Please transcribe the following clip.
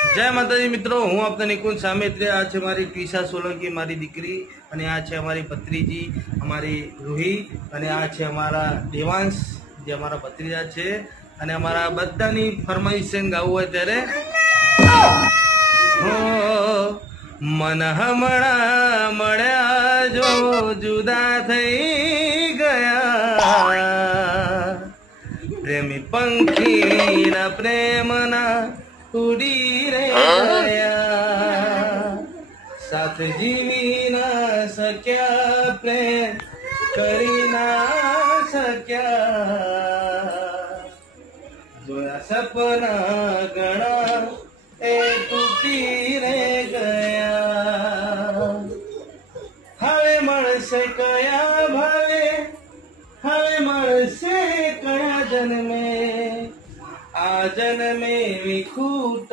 જય માતાજી મિત્રો, હું આપના નિકુંજ સામેત્રે। આ છે મારી ટીશા સોલંકી, મારી દીકરી, અને આ છે અમારી ભત્રીજી અમારી રૂહી, અને આ છે અમારા દેવાંશ જે અમારા ભત્રીજા છે। અને અમારા બધાની ફરમાઈશ છે ગાવું હોય ત્યારે હો મન હમણાં મળ્યા જો જુદા થઈ ગયા, પ્રેમી પંખીના પ્રેમના ઉડી રે ગયા, સાથ જીવી ના શક્યા, પ્રેમ કરી ના શક્યા, જોયા સપના ઘણા એ તૂટી રે ગયા। હવે મળશે કયા ભાવે, હવે મળશે કયા જન્મે, આ જન્મે વિખૂટ